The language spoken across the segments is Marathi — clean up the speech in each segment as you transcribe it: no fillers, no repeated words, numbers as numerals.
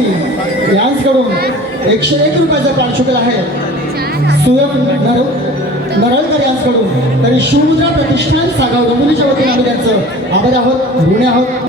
गिरी यांच्याकडून 101 रुपयाचा पारितोषिक आहे. सुयम नरळकर यांच्याकडून तरी शिवमुद्रा प्रतिष्ठान सागाव डोंबिवलीच्या वतीने आम्ही त्यांचं आभारी आहोत, ऋणी आहोत.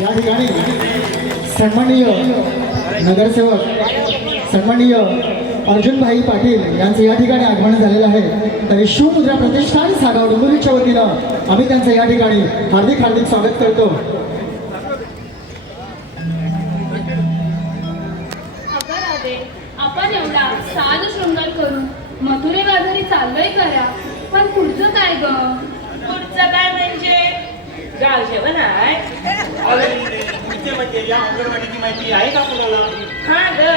या ठिकाणी सन्माननीय नगरसेवक सन्माननीय अर्जुनभाई पाटील यांचं या ठिकाणी आगमन झालेलं आहे. तरी शिवमुद्रा प्रतिष्ठान सागाव डोंबिवलीच्या वतीनं आम्ही त्यांचं या ठिकाणी हार्दिक हार्दिक स्वागत करतो. आपण एवढा साज शृंगार करून मथुरे बाजारी चाललोय करा, पण पुढचं काय ग? पुढचं काय म्हणजे गाव जेवण आहे. म्हणजे या अंगणवाडीची माहिती आहे का कुणाला? हा ग,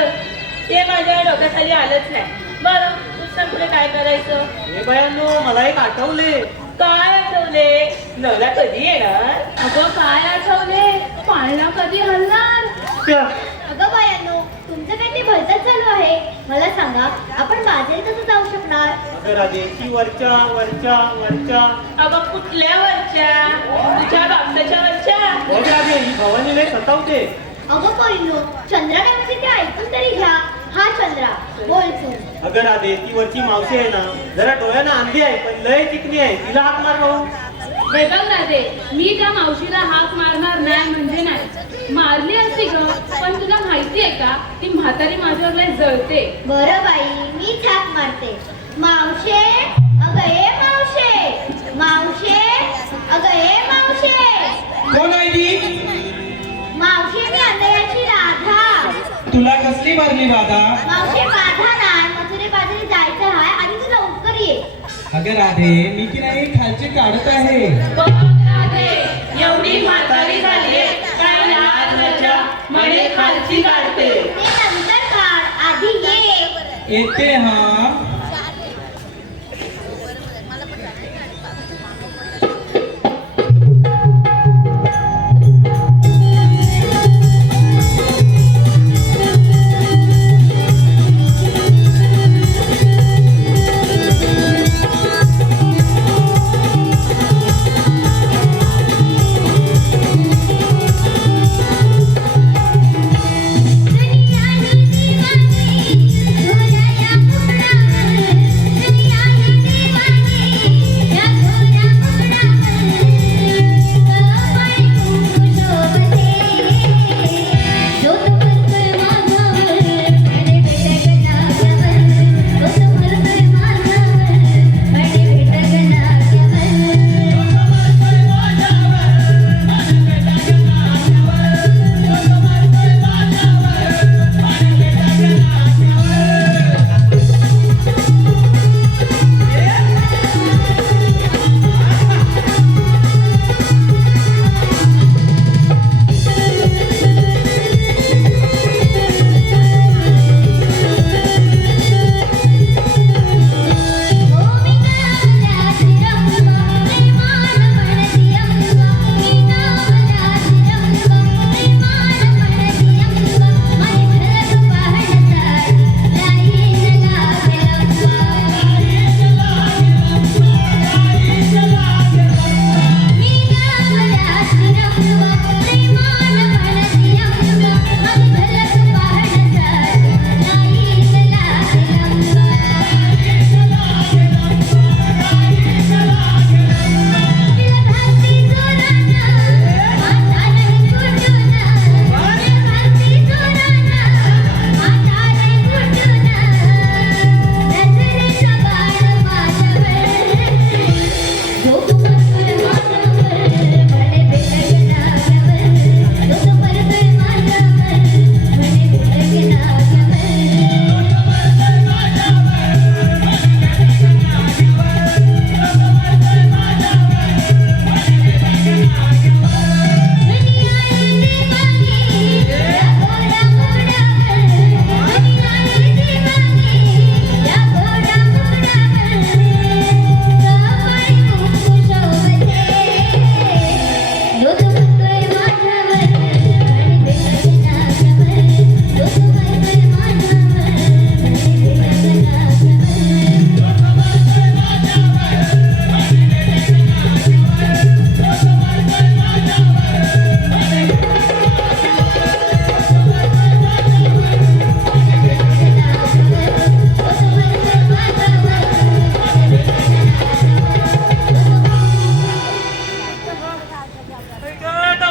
ते माझ्या डोक्याखाली आलंच नाही. बरं तू सांग पुढे काय करायचं? हे बायांनो, मला एक आठवले. काय आठवले? नवरा कधी येणार? अगं काय आठवले? पाळणा कधी हलणार? अगं बायांनो, तुमचं काही ते भलतंच चालू आहे. मला सांगा, आपण बाजारी कसं जाऊ शकणार? अगं राधे, ती वरच्या वरच्या वरच्या. अगं कुठल्या वरच्या? तुझ्या बापसाच्या वरच्या? हो राधे, ही भवानीने सतावते. अगं पोरींनो, चंद्रा काय म्हणते ते ऐकून तरी घ्या. हा चंद्रा, बोल तू. अगं राधे, ती वरची मावशी आहे ना, जरा डोळ्यानं अंधी आहे, पण लय चिकनी आहे. तिला हात मार भाऊ. हे बघ राधे, मी त्या मावशीला हाक मारणार नाही म्हणजे नाही. मारली असती ग, पण तुला माहिती आहे का, ती म्हातारी माझ्यावर लय जळते. बरं बाई, मी थाप मारते. मावशे, अगं ए मावशे, मावशे, अगं ए मावशे. कोण आहे ती? मावशे, मी अंधयाची राधा. तुला कसली मारली बाधा? मावशे बाधा नाही, मथुरे बाजारी जायचं आहे आणि तू लवकर ये. अगं राधे, मी की नाही खालची काढत आहे. बघ राधे, एवढी म्हातारी झाली काय लाज लज्जा म्हणे खालची काढते. ते नंतर काढ, आधी ये. येते हा.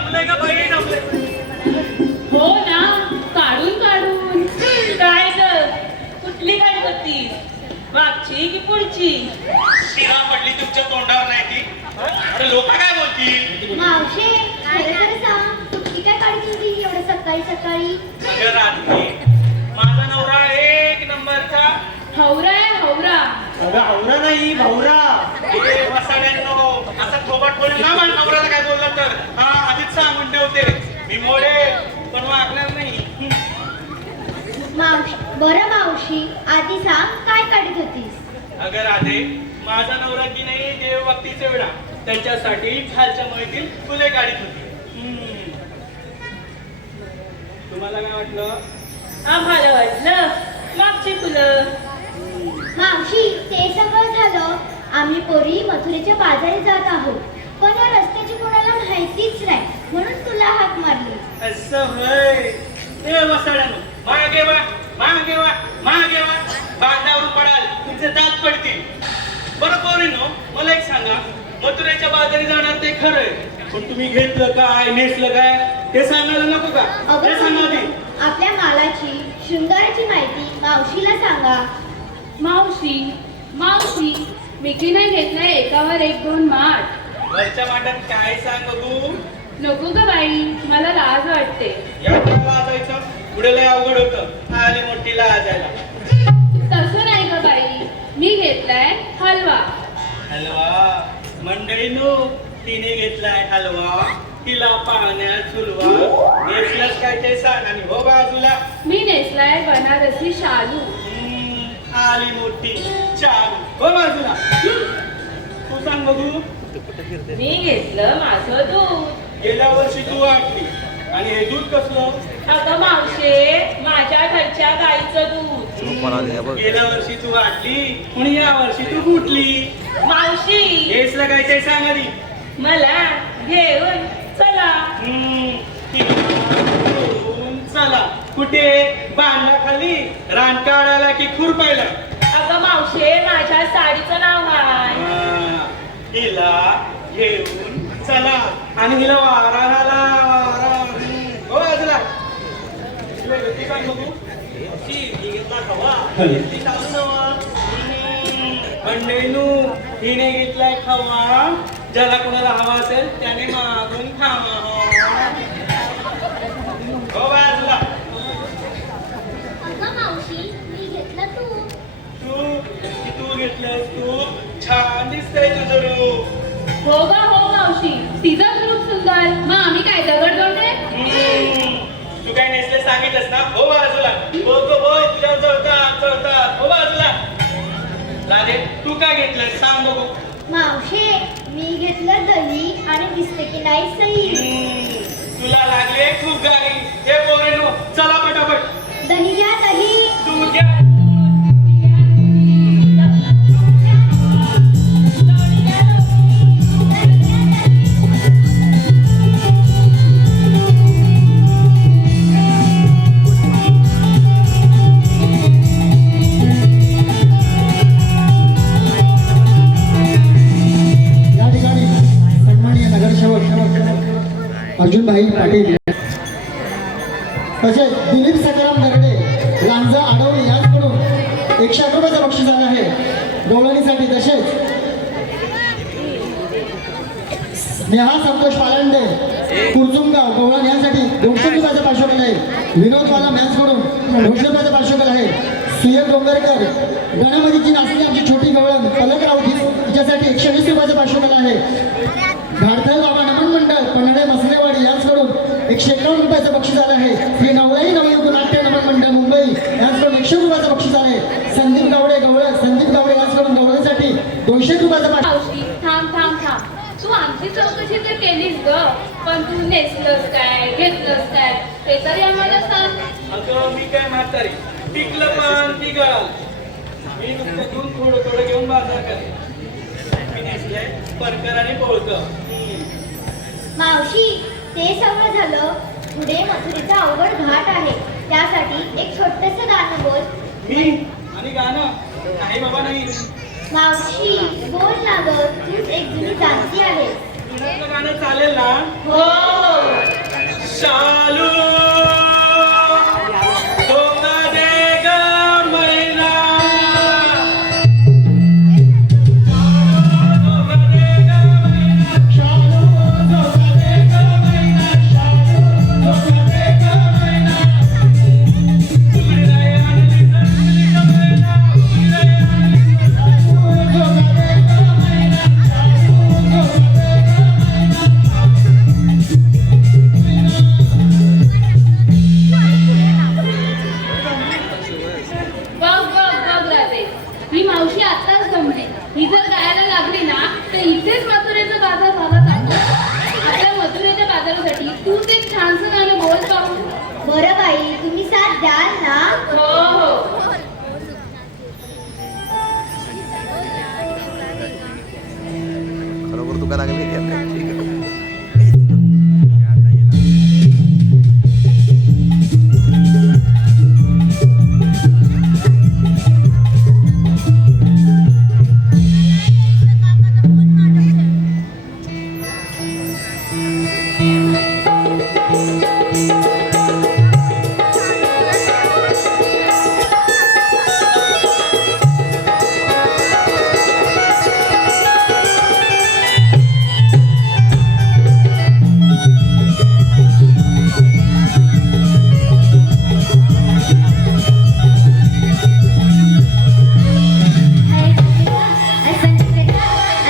जमलंय का बाई जमलंय? हो ना, काढून काढून. काय ग कुठली गाडी होती, मागची की पुढची? शिरा पडली तुमच्या तोंडावर नाही ती. अरे लोक काय बोलतील? मावशे खरं खरं सांग सुट्टी काय काढली होती एवढं सकाळी सकाळी? अगं रात्री माझा नवरा एक नंबरचा. हवरा आहे हवरा. अगं आवरा नाही भावरा. हे वसाड्यांनो असं थोबाट बोलेल ना माझ्या नवऱ्याला काय बोललं तर हा आधीच सांगून ठेवते मी मोडे पण वागणार नाही. मावशी बरं मावशी आधी सांग काय काढत होतीस? अगं राधे माझा नवरा की नाही देवभक्तीचे वेळा त्याच्यासाठी खालच्या मळीतील फुले काढीत होती. तुम्हाला काय वाटलं? आम्हाला वाटलं मागची फुलं. मावशी ते सगळं झालं. आम्ही पोरी मथुरेच्या बाजारी जात आहोत पण या रस्त्याची कोणाला माहितीच नाही म्हणून तुला हाक मारली. असं होय. ते वसाड्यानो मागे वा मागे वा मागे वा बांधावरून पडाल तुमचे दात पडतील. बरं पोरीनो मला एक सांगा, मथुरेच्या बाजारी जाणार ते खरंय पण तुम्ही घेतलं काय नेसलं काय ते सांगायला नको का? ते सांगा आधी. आपल्या मालाची शृंगाराची माहिती मावशीला सांगा. मावशी मावशी मी की नाही घेतलाय एकावर एक 2 माठ. वरच्या माटात काय सांग बघू? नको ग बाई, मला लाज वाटते. या काय वाजायचं? पुढे लय अवघड होतं. आली मोठी लाजायला. तसं नाही ग बाई, मी घेतलाय हलवा. हलवा मंडळीनो तिने घेतलाय हलवा, तिला पाण्यात झुलवा. नेसलंच काय ते सांग आणि हो बाजूला. मी नेसलाय बनारसी शालू. आली मोठी चालू हो बाजूला. तू सांग बघू. मी घेतलं माझं दूध. गेल्या वर्षी तू वाटली आणि हे दूध कसलं? अगं मावशे माझ्या घरच्या गाईचं दूध. गेल्या वर्षी तू वाटली पण या वर्षी तू कुठली? मावशी हेच काय ते सांग आधी. मला घेऊन चला. घेऊन चला. कुठे? बांधला खाली रान काढायला की खुरपायला? अगं मावशे माझ्या साडीचं नाव आहे. हिला घेऊन चला आणि हिला वारा आला वारा. हो बाजूला. हिला गती सांग बघू. ती घेतला खवा. ती चालू नवा. मंडळीनू हिने घेतलाय खवा. ज्याला कोणाला हवा असेल त्याने मागून खावा. हो बाजूला. अगं मावशी मी घेतलं तू. तू घेतलंस तू. छान दिसतंय तुझं रूप. हो ग हो मावशी, तिचाच रूप सुंदर. मग आम्ही काय दगड जोडे? तू काय नेसले सांगितलंस ना? हो बाजूला. हो गो हो तुझ्या चढतात. हो बाजूला. राधे तू काय घेतलंस सांग बघू. मावशे मी घेतलं दही आणि दिसते की नाही सही. तुला लागले खूप गाडी. हे पोरेनो चला पटापट. दही घ्या दही. तू घ्या. या ठिकाणी सन्माननीय नगरसेवक अर्जुनभाई पाटील तसेच दिलीप सकाराम दरडे, लांजा आडवणी यांच्याकडून 108 रुपयाचं बक्षीस आलं आहे गवळणीसाठी. तसेच स्नेहा संतोष पालंडे कुरचुंगाव गवळण यांसाठी 200 रुपयाचं पार्श्वभूमी आहे. विनोद बाला मॅन्सकडून 200 रुपयाचं पार्श्वभूमी आहे. सुयश डोंगरकर गणपतीची नाचणी आमची छोटी गवळण पलक राऊती तिच्यासाठी 120 रुपयाचं पार्श्वभूमी आहे. घाडथळ बाबा नमन मंडळ पन्हाळे मसलेवाडी यांच्याकडून 151 रुपयाचं बक्षीस आलं आहे. श्री नवलाई नवयुग नाट्य नमन मंडळ मुंबई यांच्याकडून 100 रुपयाचं बक्षीस आलं आहे. संदीप गावडे यांच्याकडून गवळणीसाठी 200 रुपयाचं पार्श्वभूमी. मावशी थांब थांब थांब. तू आमची चौकशी तर केलीस ग, पण तू नेसलंस काय घेतलंस काय ते तरी आम्हाला सांग. अगं मी काय म्हातारी टिकलं पण ती गळाल. मी नुसतं थोडं घेऊन बाजार करेन. मी नेसलंय परकर आणि पोळतं. मावशी ते सगळं झालं. पुढे मथुरेचा अवघड घाट आहे त्यासाठी एक छोटंसं गाणं बोल. मी आणि गाणं नाही बाबा नाही. मावशी बोल ना ग तूच एक जुनी जाणती आहे. जुन्यातलं गाणं चालेल ना? हो शालू धोका दे ग मैना धोका दे ग मैना शालू धोका दे ग मैना, शालू धोका दे ग मैना. उघडी नाही आणली तर उघडी ग मैना उघडी नाही आणली तर शालू धोका दे ग मैना, शालू धोका दे ग मैना. बघ बघ बघ राधे, ही मावशी आताच जमली. ही जर गायला लागली ना तर इथेच मथुरेचा बाजार झाला जातो. आपल्या मथुरेच्या बाजारासाठी तूच एक छानसं गाणं बोल पाहू. बरं बाई, तुम्ही साथ द्याल ना? हो हो. खरोखर तुका लागले की आता? ठीक आहे.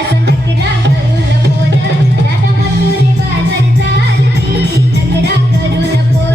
असं नकरा करू नको, राधा मथुरे बाजार झाली, नकरा करू नको.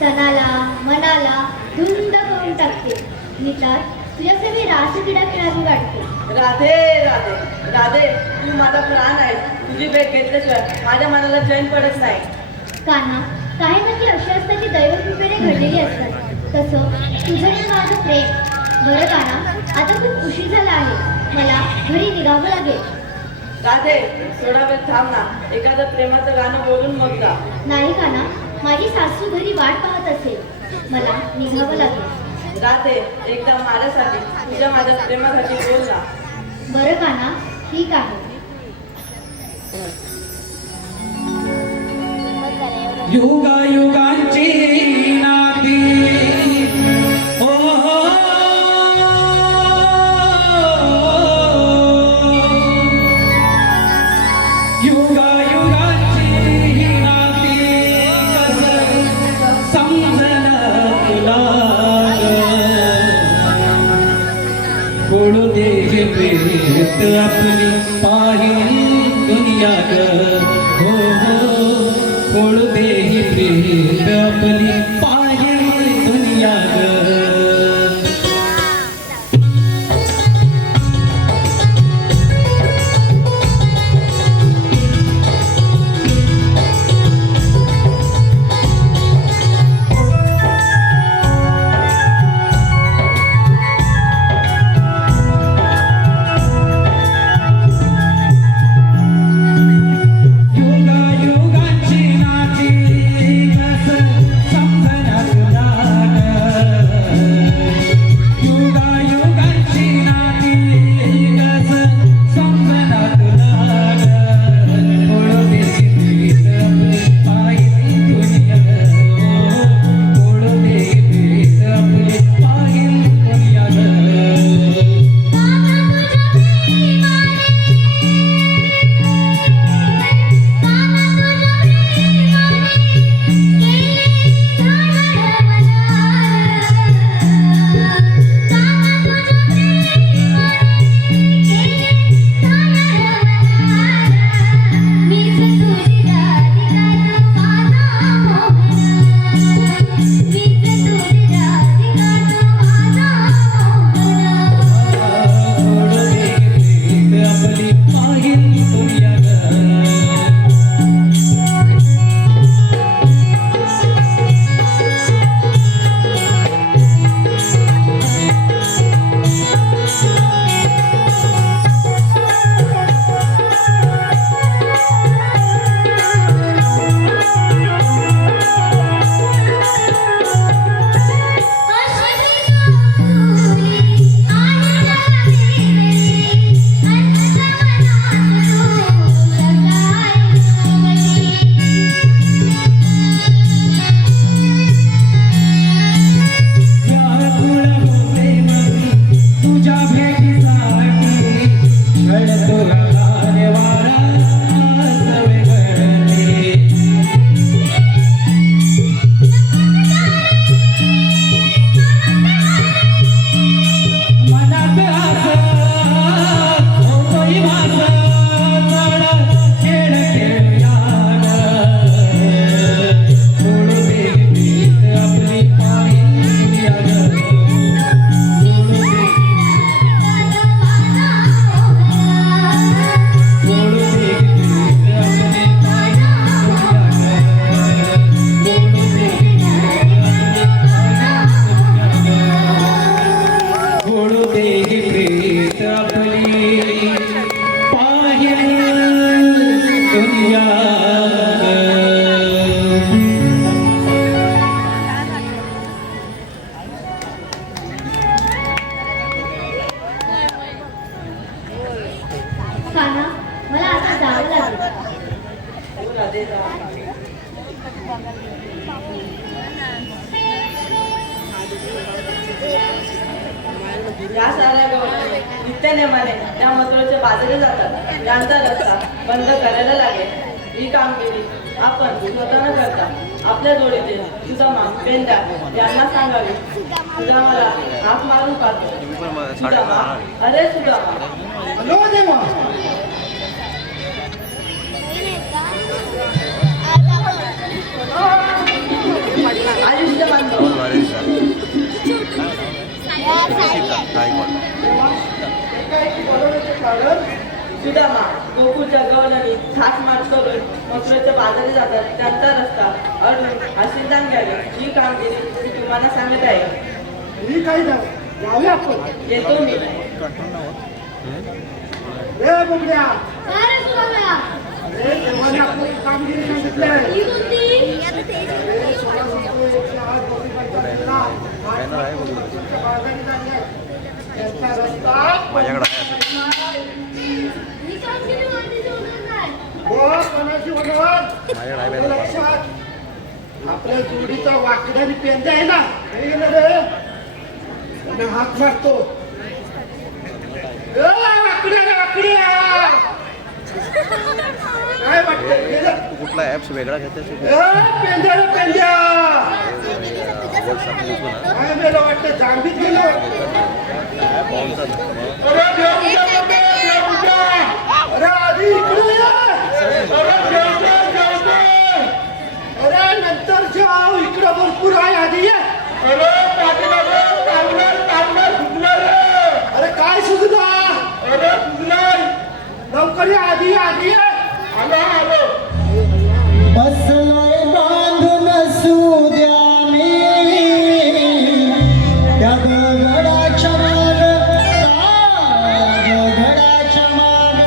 तनाला मनाला धुंद करून टाकते. मी तर तुझ्याचे मी रासक्रीडा खेळावी वाटते. राधे राधे राधे, तू माझा प्राण आहे. तुझी भेट घेतल्याशिवाय माझ्या मनाला चैन पडत नाही. कान्हा, काही नक्की अशी असतात की दैवकृपेने घडलेली असतात. तसं तुझं आणि माझं प्रेम. बरं कान्हा, आता खूप उशीर झाला आहे. मला घरी निघावं लागेल. राधे, थोडा वेळ थांब ना. एखादं प्रेमाचं गाणं बोलून मग जा. नाही कान्हा, माझी सासू घरी वाट पाहत असेल. मला निघावं लागेल. राधे, एकदा माझ्यासाठी, तुझ्या माझ्या प्रेमासाठी बोल ना. बरं कान्हा, ठीक आहे. युगायुगांची नाती ओ युगायुगांची नाती कसं समजलं तुला कोळू दे प्रेत आपली पाहिली दुनिया ग हो हो कोळू दे प्रेत आपली पाहिली दुनिया ग युगायुगांची नाती कसं समजणार तुला युगायुगांची नाती कसं समजणार तुला कोळू दे प्रेत आपली पाहिली दुनिया कोळू दे प्रेत आपली पाहिली दुनिया आपली पाहिली दुनिया व्याकुळ होते मनी तुझ्या भेटीसाठी घडतो गाणे वारा सवे घडते मनात आस होतोय माझा चढ खेळ खेळूया कोळू दे प्रेत आपली पाहिली दुनिया कोळू दे प्रेत आपली कोळू दे प्रेत आपली पाहिली दुनिया कान्हा, मला आता जावं लागेल. हो राधे, जा. या साऱ्या गवळणी नित्यनेमाने त्या मथुरेच्या बाजारी जातात. यांचा रस्ता बंद करायला लागेल. ही कामगिरी आपण स्वतः न करता आपल्या जोडीतील सुदामा, पेंडा यांना सांगावी. सुदामाला हाक मारून पाहतो. सुदामा, अरे सुदामा. हॅलो देवा. आयुष्य गायकवाड सुदामा गोकुळच्या गवळणी थाट माट करून मथुरेच्या बाजारी जातात त्यांचा रस्ता अर्जुन आशीर्वाद घ्यावे ही कामगिरी मी तुम्हाला सांगत आहे. मी काही नाही जाऊया आपण. येतो मी. ए बुबड्या, काय रे सुराम्या? अरे देवाने आपली कामगिरी सांगितली आहे. ही कोणती? अरे सोळा संपले, 108 गोपी पंचायतीला आठ आहे बघू. मथुरेच्या बाजारी झाली आहे. त्यांचा रस्ता माझ्याकडे आहे. ही कामगिरी वाढीची होणार नाही. हो, कोणाची वगैरे माझ्याकडे आहे बघा. लक्षात आपल्या जोडीचा वाकड्याने पेंद्या आहे ना, हे ना रे त्याने हात मारतो. ए, वाकड्या रे, वाकड्या. काय वाटतं हे रे? तू कुठला ॲप्स वेगळा घेतेस पेंद्या रे, पेंद्या. काय गेलं वाटतं, जांभीत गेलं वाटतं. अरे देव उद्या, देव उद्या. अरे आधी इकडे ये. अरे जेवतो. अरे नंतर जाऊ, इकडं भरपूर आहे, आधी ये. अरे पाठीमागे तांबणार सुटलं रे. अरे काय सुचलं? अरे सुचलं. लवकर ये, आधी ये. आलो. बसलोय बांधून सुद्या मी त्या गडाच्या माग, गडाच्या माग.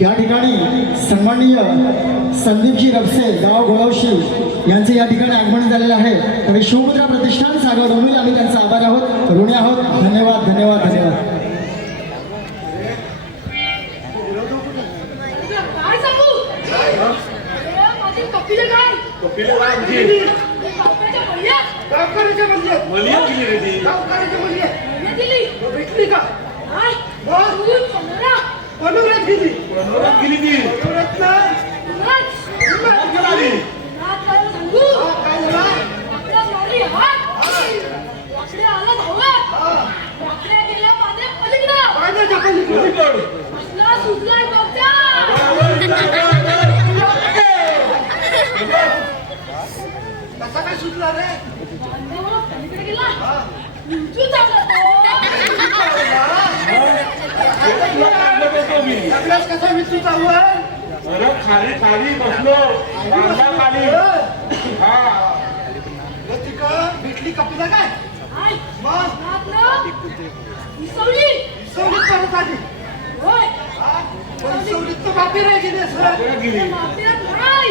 या ठिकाणी सन्माननीय संदीपजी रपसे गाव गोळवशी यांचे या ठिकाणी आगमन झालेलं आहे. तरी शिवमुद्रा प्रतिष्ठान सागर ऋणी आम्ही त्यांचा आभार आहोत, ऋणी आहोत. धन्यवाद. गोपीला आमची बापाच्या मुलीया. गावकऱ्याच्या म्हणजे मलिया गेली रे ती गावकऱ्याच्या म्हणजे मुलीया दिली. मग भेटली का काय? मग तू समोरा. मनोरथ गेली मनोरथ गेली ती मनोरथ ना नाच. मनोरथ गेली नाच करायला सांगू. हा काय झाला आपल्या मारी हात. वाकडे आला धावत. वाकड्या गेल्या माझ्या पलीकडं. पाण्याच्या पलीकडे असला सुजलाय बघजा. कसा काय सुटला रे बांधावर पलीकडे गेला. उंचू चालला तो. सगळ्यात कसा विसरू चालू अरे खाली खाली बसलो बांधा खाली हा भेटली कपिला काय हाय. मग नाच ना. इसवली. सवडीत परत आली होय. पण सवडीत तर बापी नाही गेली सर गेली मातीत नाही.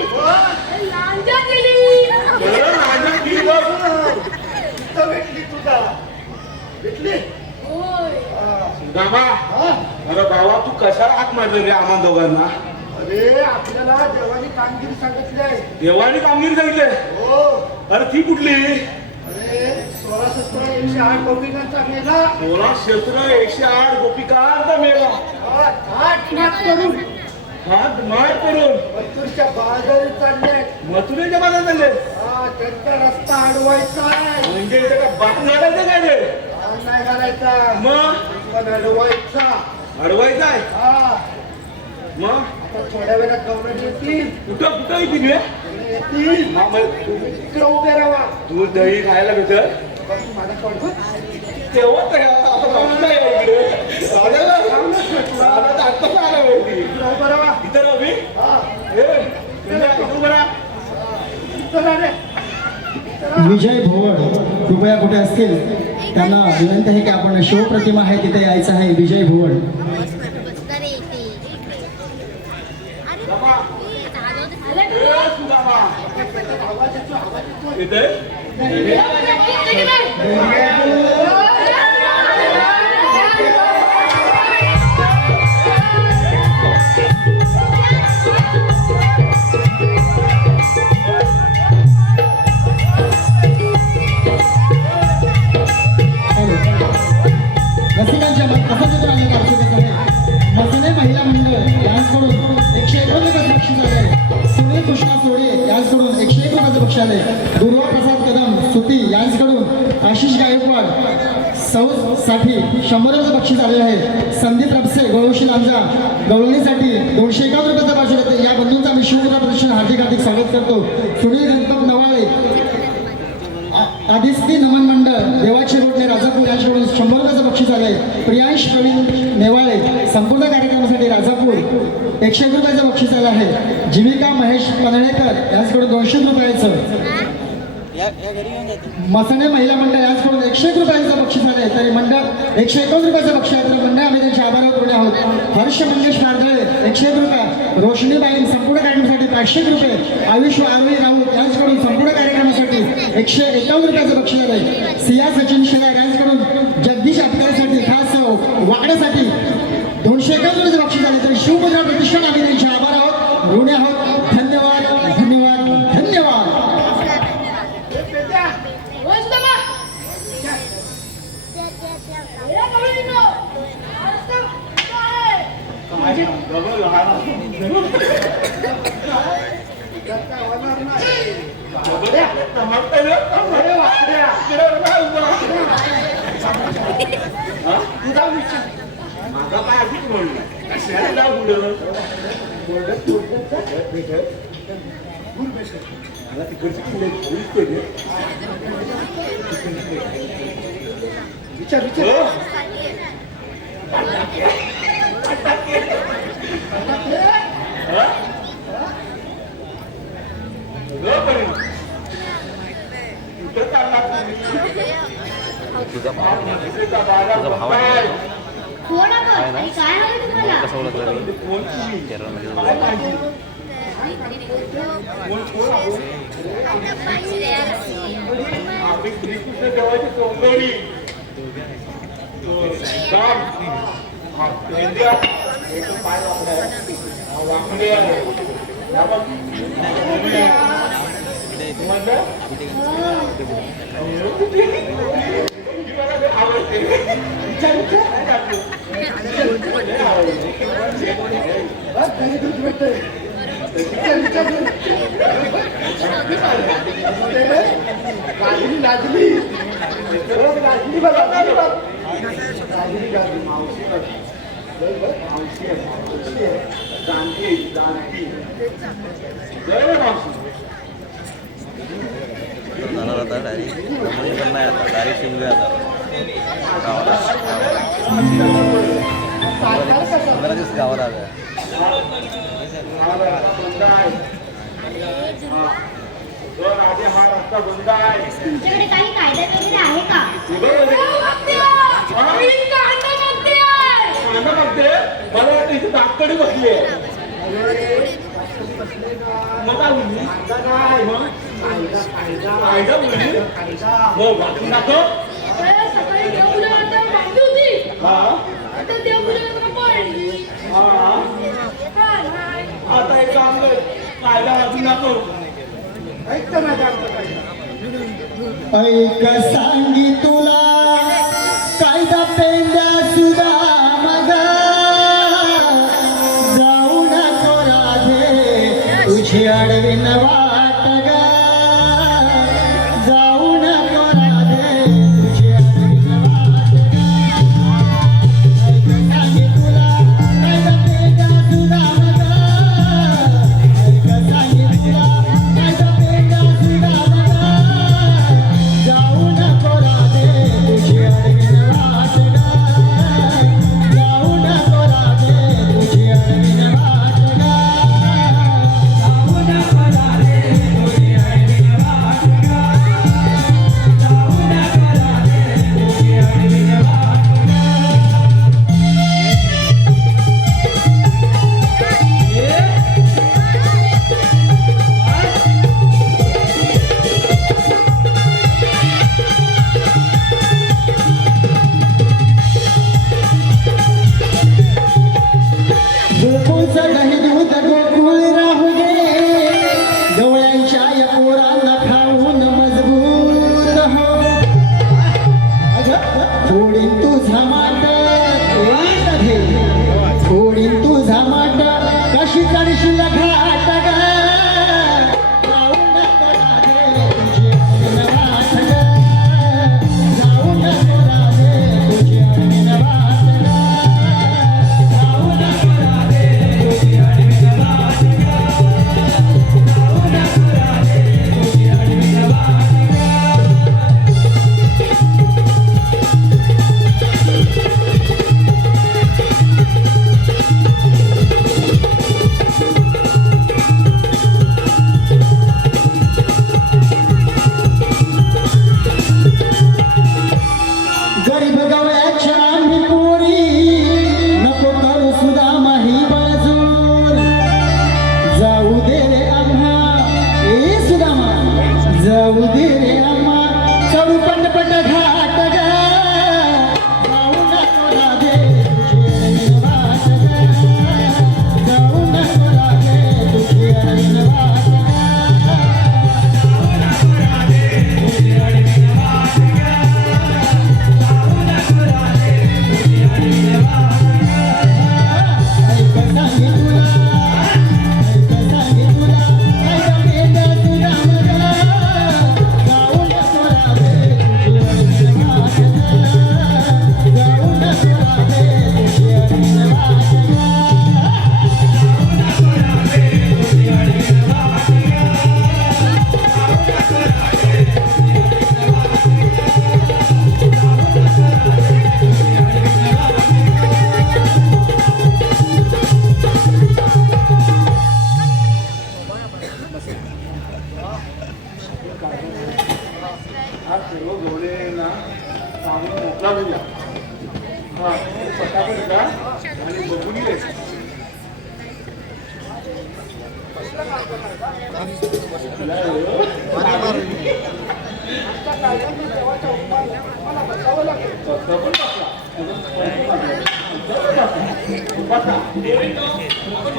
लांजा गेली. राजा गेली बघ भेटली तुझा भेटली होय. गामा हा अरे बाबा तू कशाला हात मारले रे आम्हा दोघांना अरे आपल्याला देवानी कामगिरी सांगितली आहे देवानी कामगिरी सांगितले हो अरे ती कुठली अरे 16-17-108 गोपिकांचा मेला 16 क्षेत्र 108 गोपिकांचा मेळा आठ मात करून हात मार करून मथुरच्या बाजारी चालले मथुरेच्या बाजार झाले हा त्यांचा रस्ता अडवायचा आहे म्हणजे इथे का बाजाराचं काय रे बाण नाही घालायचा मग पण अडवायचा अडवायचं आहे हा मग आता थोड्या वेळात गवरण येतील कुठं कुठं येते रे येतील हा, मग इकडे उभे राहा तू दही खायला भेटल बघ माझा कडून तेव्हा तर आता पाऊस नाही आहे इकडे राजाला राजा आत्ताच आला माहिती इकडे उभं राहा इथं रवी हा इथं बरा इथं राहा रे विजय भोवड कृपया कुठे असतील त्यांना विनंती आहे की आपण शिवप्रतिमा आहे तिथे यायचं आहे विजय भोवड इथे रसिकांच्या पसंतीतून आलेले पार्श्वभूमी आहे मसने महिला मंडळ यांच्याकडून 101 रुपयाचं बक्षीस आले सुनील कृष्णा सोडे यांच्याकडून 101 रुपयाचं बक्षीस आले दुर्वा प्रसाद कदम सुती यांच्याकडून आशिष गायकवाड साठी 100 रुपयाचं बक्षीस आलेलं आहे संदीप रपसे गवळशी लांजा गवळणीसाठी 251 रुपयाचं बक्षीस येते या बंधूंचं आम्ही शिवमुद्रा प्रतिष्ठान हार्दिक हार्दिक स्वागत करतो सुनील गणपत नवाळे आदिस्ती नमन मंडळ देवाची रोडने राजापूर यांच्याकडून 100 रुपयाचं बक्षीस आले प्रियांश प्रवीण नेवाळे संपूर्ण कार्यक्रमासाठी राजापूर 101 रुपयाचं बक्षीस आलं आहे जीविका महेश पनळेकर यांच्याकडून 200 रुपयाचं मसने महिला मंडळ यांच्याकडून 101 रुपयाचं बक्षीस आले तरी मंडळ 151 रुपयाचं बक्षीस आहे तर मंडळ आम्ही त्यांच्या आभारावर ऋणी आहोत हर्ष मंगेश नारदळे 101 रुपये रोशनीबाई संपूर्ण कार्यक्रमासाठी 500 रुपये आयुष आरवी राऊत यांच्याकडून संपूर्ण कार्यक्रमासाठी 151 रुपयाचं बक्षीस आले सिया सचिन शेलार यांच्याकडून जगदीश आपल्यासाठी खास वाकड्यासाठी 251 रुपयाचं बक्षीस आले तरी शिवमुद्रा प्रतिष्ठान आम्ही त्यांच्या आभार आहोत ऋणी आहोत धन्यवाद धन्यवाद धन्यवाद होय सुदामा. या गवळीनो. हा रस्ता कुठं आहे? माझा काय आधीच म्हणलं कशाला जाऊ पुढं मला तिकडची पुढे पोलीस पाहिजे विचार विचार तुझा भाव आहे कोण आपण आणि काय हवं तुम्हाला कसं ओळखलं मी केरळमध्ये माझं आवडते विचार काय टाकू लाजली लाजली लाजली बघा लाजली गाजली मावशी मावशी आहे जानकी जानकी मावशी जाणार आता डायरेक्ट पण नाही आता डायरेक्ट शिवूया आता पंधरा दिवस गावाला आलं हा रस्ता बंद आहे तुमच्याकडे काही कायदा वगैरे आहे का? कांदा बघते मला वाटतं इथे दापकडी बसली आहे मग काय बोलली काय मग कायदा बोलली हो वाचून दाखव सकाळी देवपूजा करताना बांधली होती. हा आता देवपूजा करताना पडली. हा आता एक काम कर कायदा वाचून दाखव ऐकतं माझ्या ऐक सांगी तुला कायदा पेंड्या सुद्धा मग जाऊ नको राधे तुझी अडविन वाट ग जाऊ नको राधे तुझी अडविन वाट ग ऐक सांगी तुला कायदा पेंड्या सुद्धा मग ऐक सांगी तुला कायदा पेंड्या सुद्धा मग जाऊ नको राधे तुझी अडविन वाट ग जाऊ नको राधे तुझी अडविन वाट ग जाऊ नको राधे तुझी अडविन वाट ग जाऊ नको राधे तुझी अडविन वाट गोकुळचं दही दूध गोकुळ राहू दे गवळ्यांच्या या पोरांना खाऊन मजबूत हो फोडीन तुझा माट फोडीन तुझा माट कशी चढशील घाट ग जाऊ नको राधे तुझी अडविन वाट ग जाऊ नको राधे तुझी अडविन वाट ग जाऊ नको राधे तुझी अडविन वाट ग जाऊ नको राधे तुझी अडविन वाट गरीब गवळ्याच्या आम्ही पोरी नको करू सुदामा ही बळजूर जाऊ दे रे आम्हा ए सुदामा जाऊ दे रे आम्हा चढू पटपट घाट ग जाऊ नको राधे तुझी अडविन वाट ग जाऊ नको राधे तुझी अडविन वाट ग जाऊ नको राधे तुझी अडविन वाट ग ऐक सांगी तुला ऐक सांगी तुला कायदा पेंड्या सुद्धा मग जाऊ नको राधे तुझी अडविन वाट ग जाऊ नको राधे तुझी अडविन वाट ग जाऊ नको राधे तुझी अडविन वाट ग जाऊ नको राधे तुझी अडविन वाट ग जाऊ नको राधे तुझी अडविन वाट ग आज सर्व गवळे ना चांगलं मोकळा भेटला हा पटापट जा आणि बघून ये देवेंद्र, आपण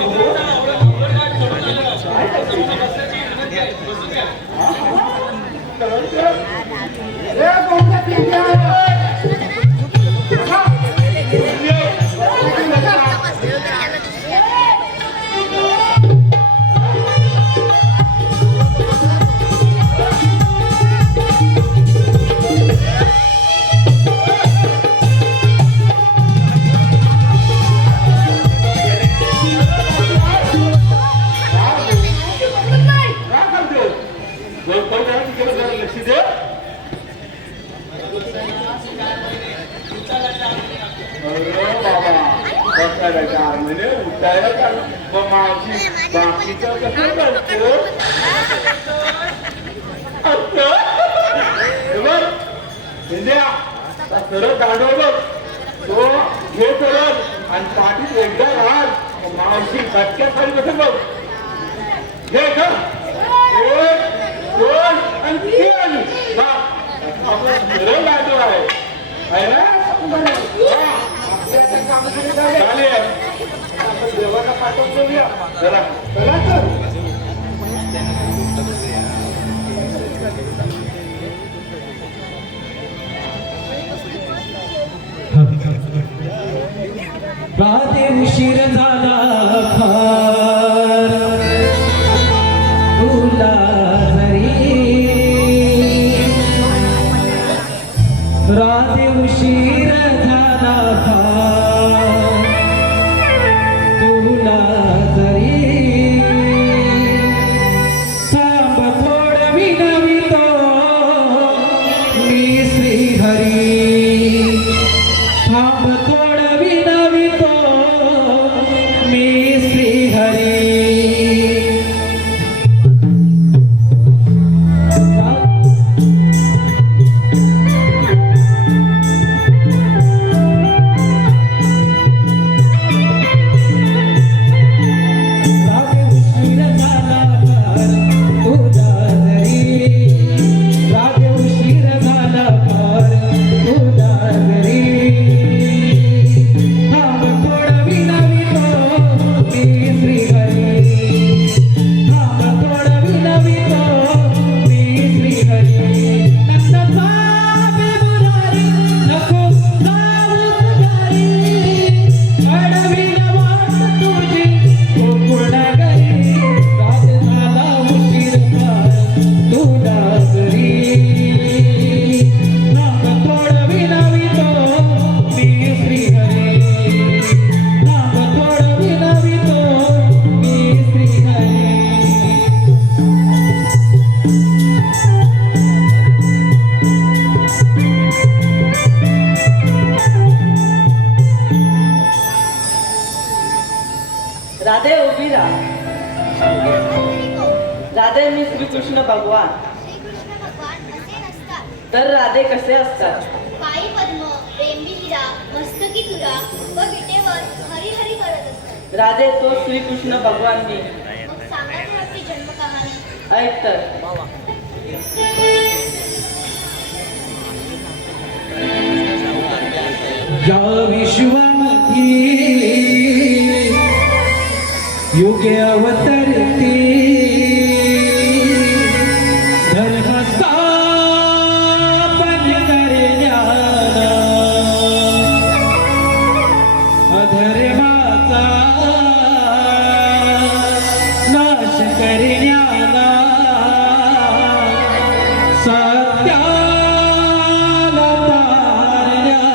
घ्या. ए कोणत्या पिंड्या? बाकीचं कसं करतो सरळ दांडव बघ तो हे करत आणि पाठीत एकदा घाल मावशी गटक्या खाली बसेल बघ हे कर 1 2 आणि 3 आपला सरळ दांडव आहे ना चालेल देवाला पाठवून देऊया जरा चला तर राते उशीर झाला फार तुला जरी राते उशीर झाला फार तुला जरी थांब थोड विनवितो मी श्रीहरी थांब थोड विनवितो मी श्रीहरी राते उशीर झाला फार तुला जरी राते उशीर झाला फार तुला जरी थांब थोडं विनवितो मी श्रीहरी थांब थोडं विनवितो मी श्रीहरी नंद जावे मुरारी नको जाऊस घरी अडविन वाट तुझी गोकुळ नगरी रात झाला उशीर फार तुला जरी थांब थोडं विनवितो मी श्रीहरी थांब थोडं विनवितो मी श्रीहरी राधे उभी राहा राधे मी श्रीकृष्ण भगवान श्रीकृष्ण भगवान असे नसतात तर राधे कसे असतात पायी पद्म प्रेमवी हिरा मस्तकी तुरा व विटेवर हरी हरी करत असतात राधे तो श्रीकृष्ण भगवान मी मग सांगा तर आपली जन्म कहाणी ऐक तर या विश्वामध्ये युगे अवतरते धर्म स्थापन करण्याला अधर्माचा नाश करण्याला सत्याला तारण्याला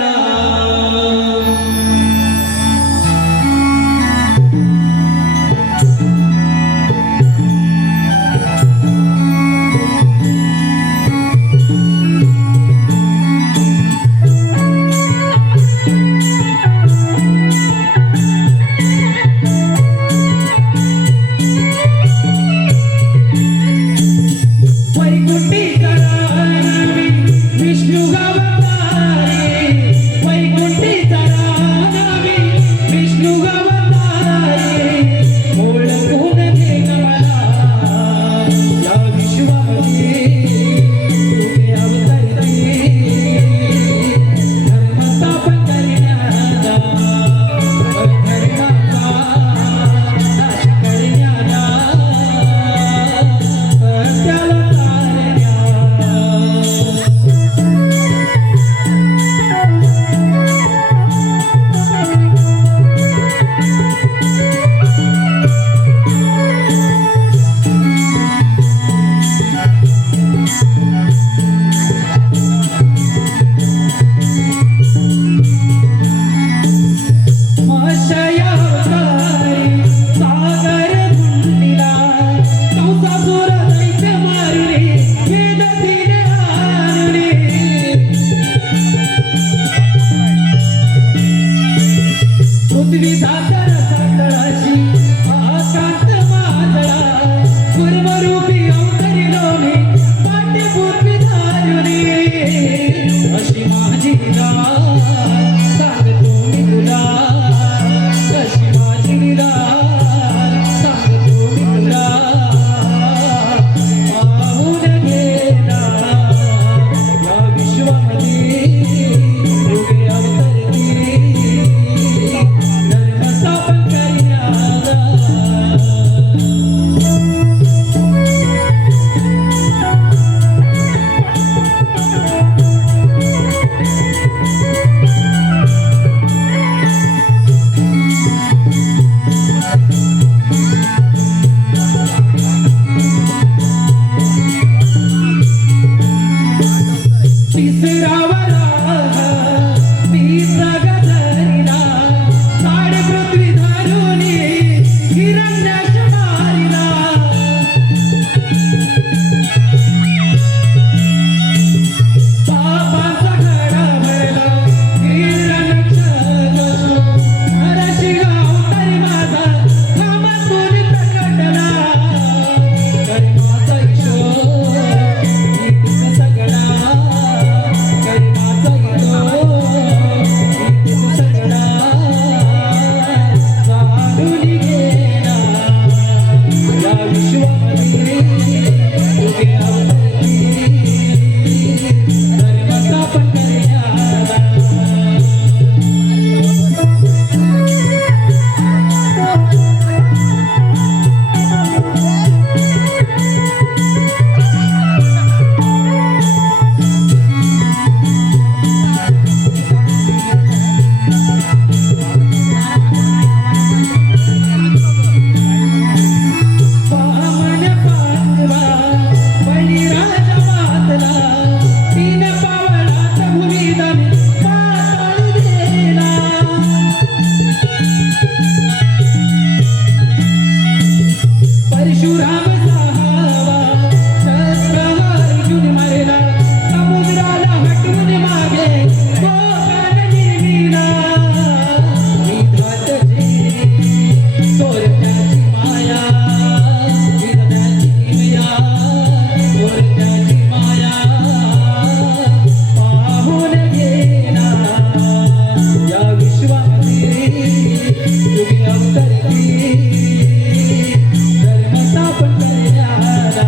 तिसरावरा मी प्रगतरिला साडे पृथ्वी धारुनी हिरण्याश मारिला पापांचा घडा भरला हिरण्यक्ष बसो हरशी गाव तरी माझा थांबून प्रकटला तरी माझा ईश्वर नीतीच सगळा तरी माझा ईश्वर नीतीच सगळा जाणून गेला या विश्वामध्ये तुझे अवतरती धर्मस्थापन करण्याला वामन पांडवा बळीराज मातला तीन पावलात भूमिदान पाताळ गेला परशुराम सहावा शस्त्र अर्जुन मारला समुद्राला हटवून मागे गोपाल निर्मिला विधात्याची चोरट्याची माया विधात्याची किमया चोरट्याची माया पाहून गेला या विश्वामध्ये युगी अवतरती धर्मस्थापन करण्याला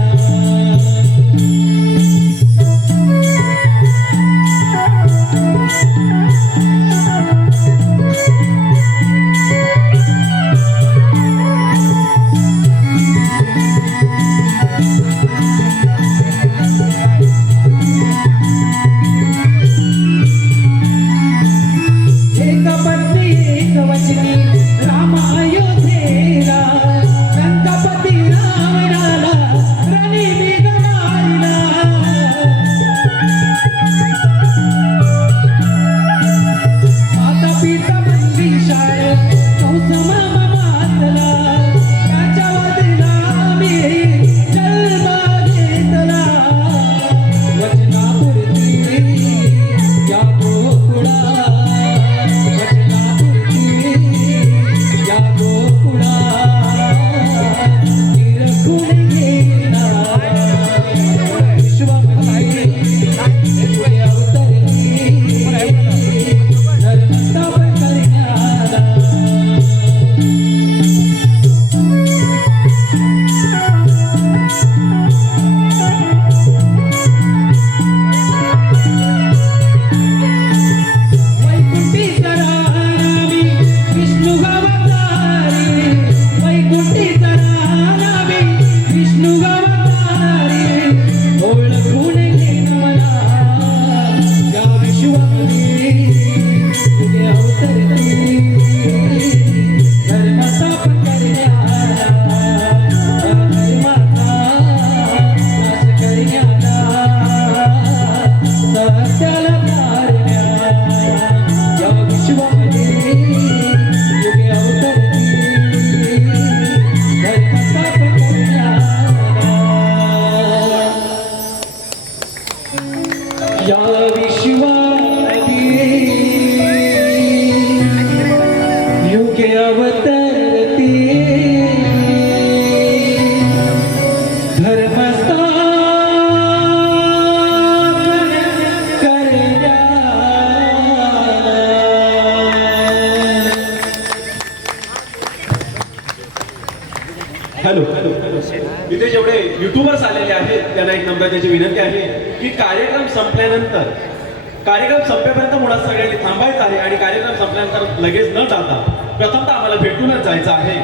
एक पत्नी एक वचनी राम अयोध्येला रंगपती रावणाला रणविध मारिला माता पिता मंदिशाळ कौसमा मातला त्याच्या वदना मी जन्म घेतला वचनापुरती या गोकुळा वचनापुरती या गोकुळा निरखून गेला विश्वामध्ये तुझे अवतरती धर्मस्थापन करण्याला वैकुंठीचा रामी विष्णु अवतारी वैकुंठीचा रामी विष्णु अवतारी ओळखून घेन मला या विश्वामध्ये तुझे अवतरती धर्मस्थापन करण्याला या धर्माचा नाश करण्याला सत्याला मारण्याला या विश्वामध्ये युगे अवतरती धर्मस्थापन करण्याला या विश्वामध्ये युगे अवतरती धर्मस्थापन हॅलो इथे जेवढे युट्यूबर्स आलेले आहेत त्यांना एक नम्रतेची विनंती आहे की कार्यक्रम संपेपर्यंत मुळात सगळ्यांनी थांबायचं आहे आणि कार्यक्रम संपल्यानंतर लगेच न जाता प्रथमतः आम्हाला भेटूनच जायचं आहे.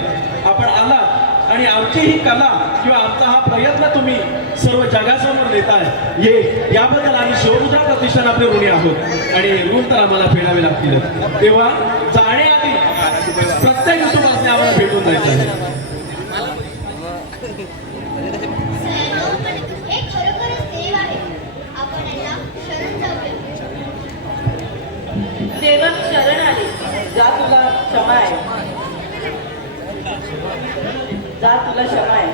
आपण आलात आणि आमची ही कला किंवा आमचा हा प्रयत्न तुम्ही सर्व जगासमोर नेताय याबद्दल आम्ही शिवमुद्रा प्रतिष्ठान आपले ऋणी आहोत आणि ऋण तर आम्हाला फेडावे लागतील. तेव्हा जाण्याआधी प्रत्येक युट्यूबर्सने आम्हाला भेटून जायचं आहे. हे खरोखरच देव आहे. आपण यांना शरण जाऊया. क्षमा आहे जा तुला क्षमा आहे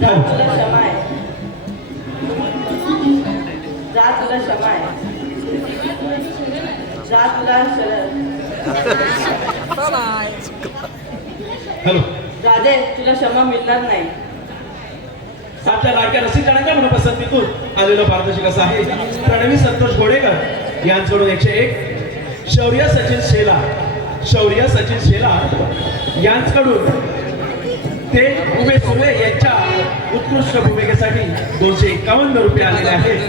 जा तुला क्षमा आहे जा तुला क्षमा आहे जा तुला शरण हॅलो राधे तुला क्षमा मिळणार नाही आपल्या लाडक्या रसिकांच्या मनपसंतीतून आलेलं पारदर्शक असं आहे प्रणवी संतोष घोडेकर यांच्याकडून 101 शौर्य सचिन शेला यांच्याकडून ते उमेश सुर्वे यांच्या उत्कृष्ट भूमिकेसाठी 251 रुपये आलेले आहेत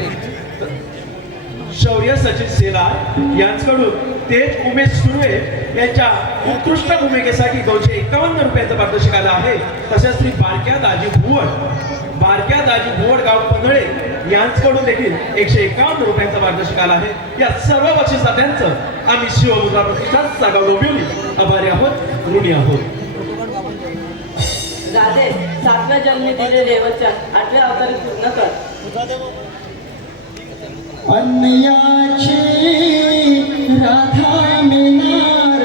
शौर्य सचिन शेलार यांच्याकडून तेज उमेश सुर्वे यांच्या उत्कृष्ट भूमिकेसाठी 251 रुपयांचं पारितोषिक आलं आहे तसेच श्री बारक्या दाजी भुवड गाव पनळे यांच्याकडून देखील 151 रुपयांचं पारितोषिक आलं आहे या सर्व बक्षिसात्यांचं आम्ही शिवमुद्रा प्रतिष्ठान सागाव डोंबिवली आभारी आहोत ऋणी आहोत राधे 7व्या जन्मी दिलेले वचन 8व्या अवतारी पूर्ण कर अन्याची राधा मिनार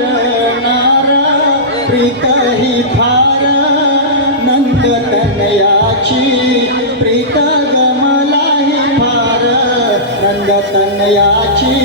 प्रीत ही फार नंद तनयाची प्रीत गमलाही फार नंद तनयाची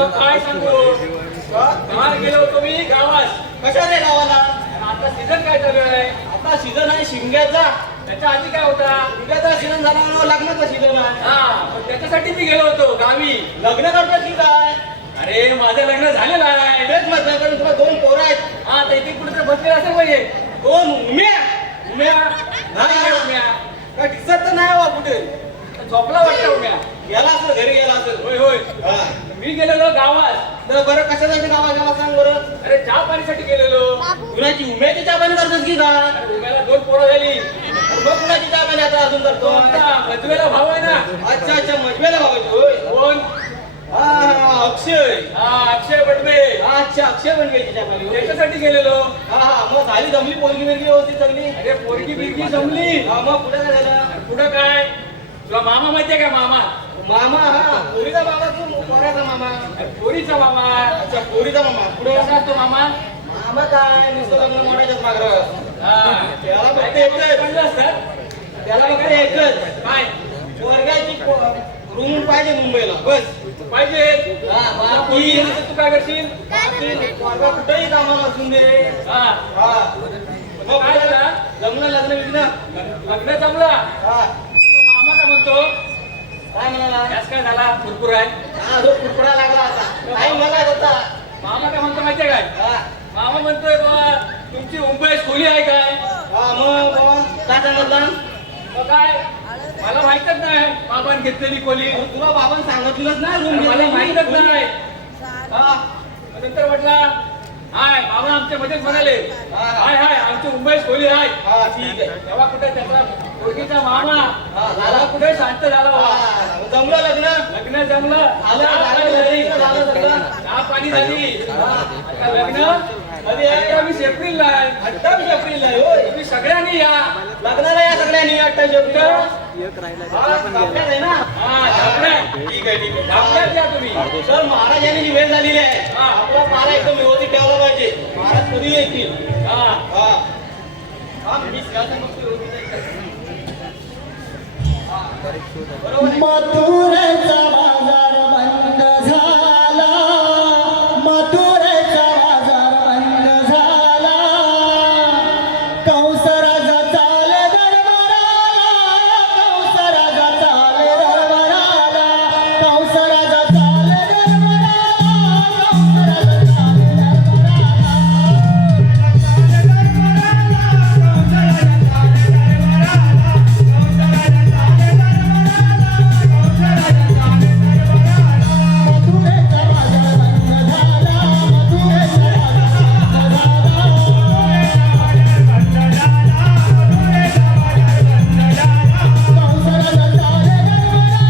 तुला काय सांगू काल गेलो होतो मी गावात. कशा रे गावाला? आता सीझन काय चालू आहे? आता सीझन आहे शिमग्याचा. त्याच्या आधी काय होता? शिमग्याचा सीझन झाला ना, लग्नाचा सीझन आहे. हा मग त्याच्यासाठी मी गेलो होतो गावी. लग्न करतो की काय? अरे माझं लग्न झालेलं आहे. तेच म्हटलं, कारण तुला 2 पोरं आहेत. हा तर इथे कुठे बसलेला असेल पाहिजे. 2 उम्या. उम्या नाही उम्या. काय दिसत तर नाही बा कुठे. झोपला वाटतं उम्या. गेला असेल, घरी गेला असेल. होय होय. हा. मी गेलेलो गावात. तर बरं कशासाठी गावा गावा सांग बरं. अरे चहा पाणीसाठी गेलेलो. कुणाची उम्याची चहा पाणी करतोस की काय? अरे उम्याला 2 पोरं झाली. मग कुणाची चहा पाणी आता अजून तो करतो? आमचा मजवेला भाव आहे ना. अच्छा अच्छा, मजवेला भावाची होय. कोण? हा अक्षय. हा अक्षय बटवे. अच्छा, अक्षय पण गेली चहा पाणी होय. त्याच्यासाठी गेलेलो. हा हा, मग झाली जमली पोरगी बिरगी होती सगळी. अरे पोरगी बिरगी जमली. हा, मग पुढे काय झालं? पुढं काय? तुला मामा माहितीये का मामा? मामा. हा, पोरीचा मामा तू पोराचा मामा. अरे पोरीचा मामा. अच्छा, पोरीचा मामा. पुढे कसा असतो मामा? मामा काय नुसतं लग्न मोडायच्याच मागं. हा. त्याला फक्त काय ते एकच. म्हणलं असतात? त्याला फक्त एकच काय वर्गाची रूम पाहिजे मुंबईला बस. पाहिजे? हा, तुला पोरगी बाकी नसेल तू काय करशील? वर्गा कुठेही कामाला असून दे. हा. हा, मग काय झालं? जमलं लग्न बिग्न. लग्न जमला. हा, तो मामा काय म्हणतो? काय म्हणाला? गॅस काय झाला? कुरकुर आहे. हा, जो कुरकुरा लागला आता काय मला होता. मामा काय म्हणतो माहितीये काय? हा मामा म्हणतोय बाबा तुमची मुंबईत खोली आहे काय? हा, मग काय सांगितलं? मग काय मला माहितच नाही बाबांनी घेतलेली खोली. तुला बाबांनी सांगितलंच ना रूम मला माहितच नाही. हा, मग नंतर म्हटलं हाय बाबा आमच्या मजेत म्हणाले हा. हाय हाय आमची मुंबईत खोली आहे. हा, ठीक आहे. तेव्हा कुठे त्याचा पोरगीचा मामा हा, झाला कुठे शांत झाला बाबा. हा, जमलं लग्न. लग्न जमलं. झालं, चहा पाणी झालं, झाली. झालं सगळं. चहा पाणी झाली. आता लग्न कधी आहे? 28 एप्रिलला आहे. 28 एप्रिल आहे होय. तुम्ही सगळ्यांनी या. लग्नाला या सगळ्यांनी 28 एप्रिल. हा, आपल्याच आहे ना. हा झापड्यात. ठीक आहे ठीक आहे. झापड्यात या तुम्ही. सर महाराज यांनी जी वेळ झालेली आहे हा. आपला पारा एकदम व्यवस्थित ठेवला पाहिजे. महाराज कधी येतील. हा हा हा, मी सिंहासन बघतोय व्यवस्थित आहे. हा, बरोबर आहे. मथुरेचा बाजार बंद झाला, मथुरेचा बाजार बंद झाला, कंसराजा चाले दरबाराला, कंसराजा चाले दरबाराला, कंसराजा चाले दरबाराला, कंसराजा चाले मथुरेचा बाजार बंद झाला, मथुरेचा बाजार बंद झाला, कंसराजा चाले दरबाराला,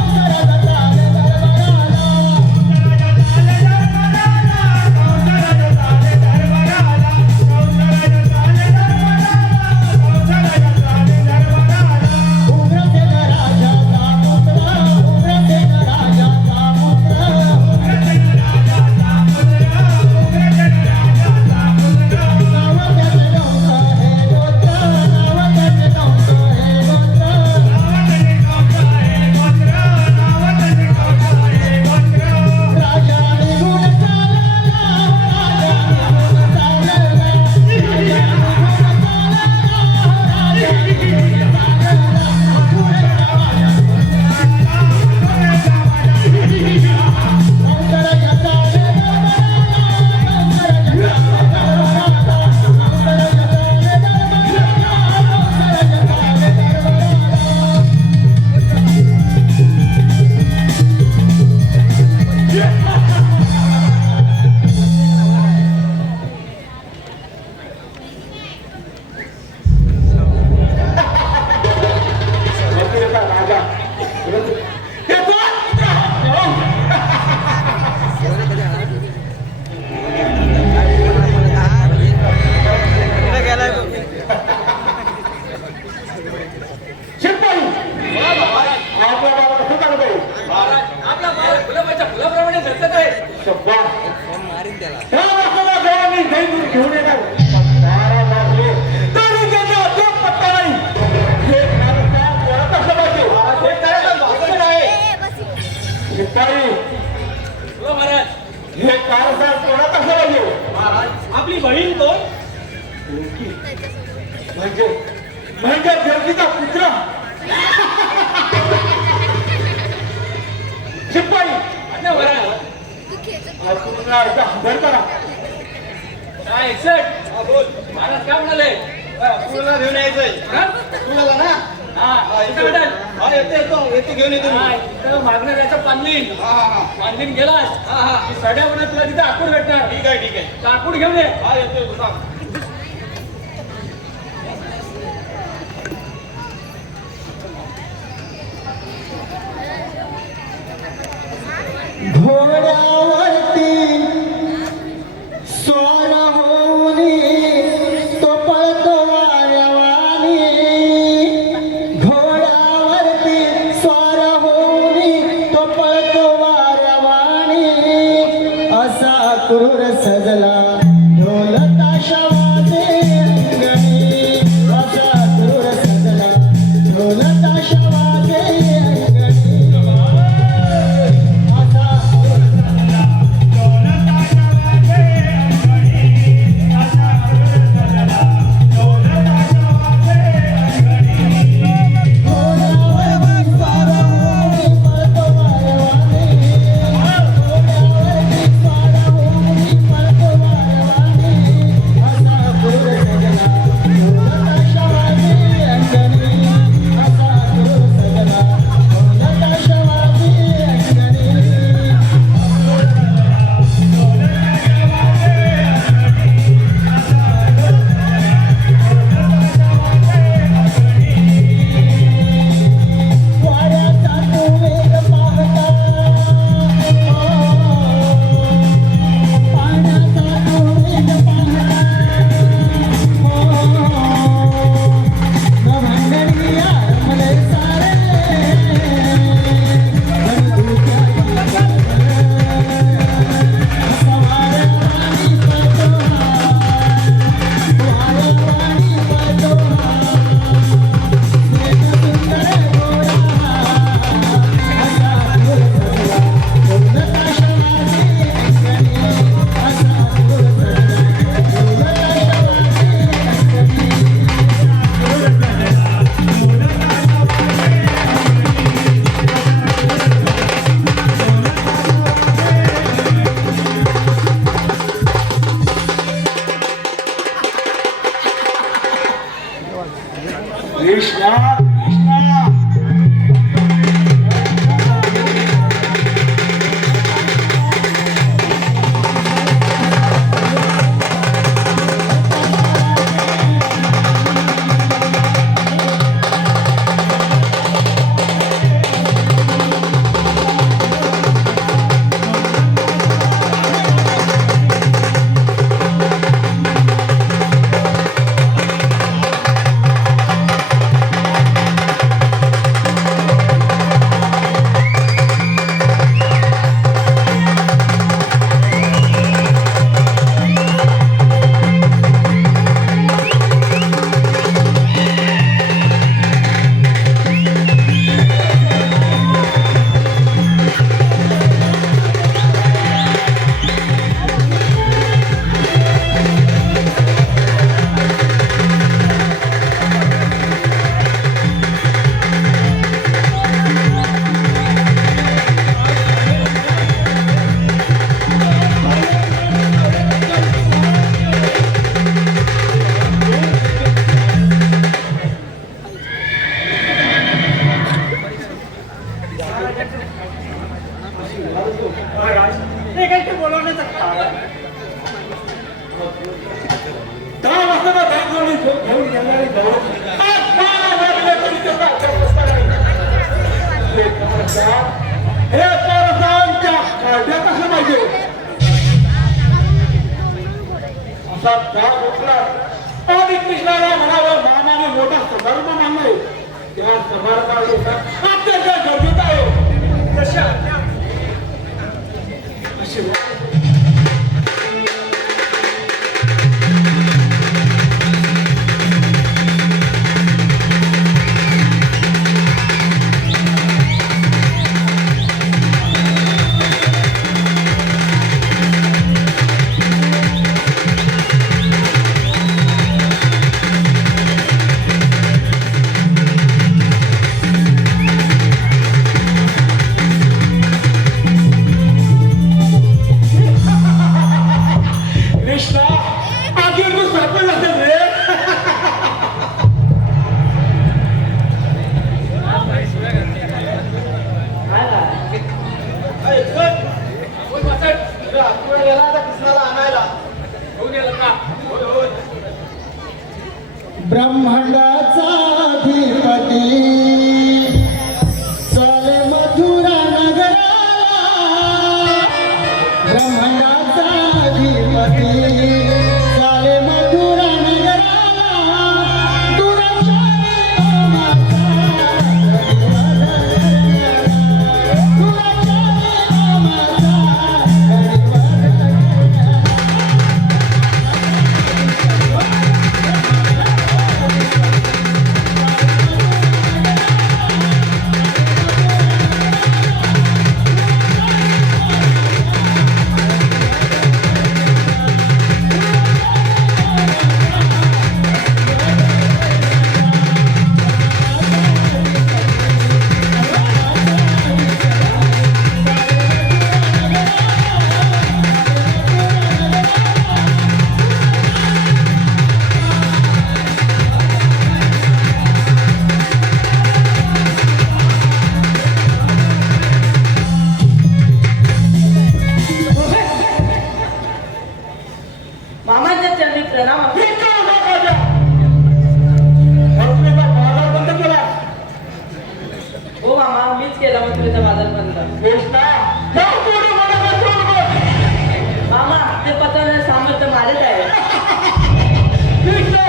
कंसराजा चाले दरबाराला, कंसराजा चाले दरबाराला. उग्रसेन राजाचा पुत्र, उग्रसेन राजाचा पुत्र, नाव त्याचे कंस हे गोत्र, नाव त्याचे कंस हे गोत्र, राजा निघून चालला, राजा निघून चालला, राजा निघून चालला, राजा निघून चालला. कंसराजा चाले दरबाराला, कंसराजा चाले दरबाराला, कंसराजा चाले दरबाराला. मथुरेचा राजा. हे कोण? कुठे गेलाय बघ. शिपाई. आपला बाबा कसं चालतंय? आपला बाळ गुलाबाच्या फुलाप्रमाणे झटत आहे. शब्बा. मारीन त्याला. ह्या लोकांना जेव्हा मी जैन घेऊन येणार 12 वाजले तरी त्याचा अद्याप पत्ता नाही. हे माणूस त्या पोराचा म्हणजे देवकीचा पुत्र शिपाई पूर्ण हजर करा. काय एकसठ महाराज काय म्हणाले? पूर्ण घेऊन यायचंय. तुला ना हा इथं भेटेल. येते घेऊन येतो मी. इथं मागणाऱ्याचं पांदीन गेलास की सड्यामध्ये तुला तिथे आकूड भेटणार. ठीक आहे. तर आकूड घेऊन ये. हा येतोय. घोड्यावरती स्वार होऊनी तो पळतो वाऱ्यावानी. घोड्यावरती स्वार होऊनी तो पळतो वाऱ्यावानी. असा क्रूर सजला ढोल ताशा वाजे अंगणी. असा क्रूर सजला ढोल ताशा वाजे अंगणी. कृष्णाला म्हणावं मानाने मोठा समारंभ मानलाय त्या समारंभाला अत्यंत गरजेचं आहे. ब्रह्मांडाचा अधिपती चाले मथुरा नगराला ब्रह्मांडाचा अधिपती चाले मथुरा नगराला दुराचारी नामाचा दुराचारी नामाचा मामाच्या चरणी प्रणाम असो. मथुरेचा बाजार बंद केला. हो मामा, मीच केला मथुरेचा बाजार बंद. कृष्णा, जाऊ पुढे मला बसवू नको. मामा, ते पतवण्याचं सामर्थ्य माझेच आहे. कृष्ण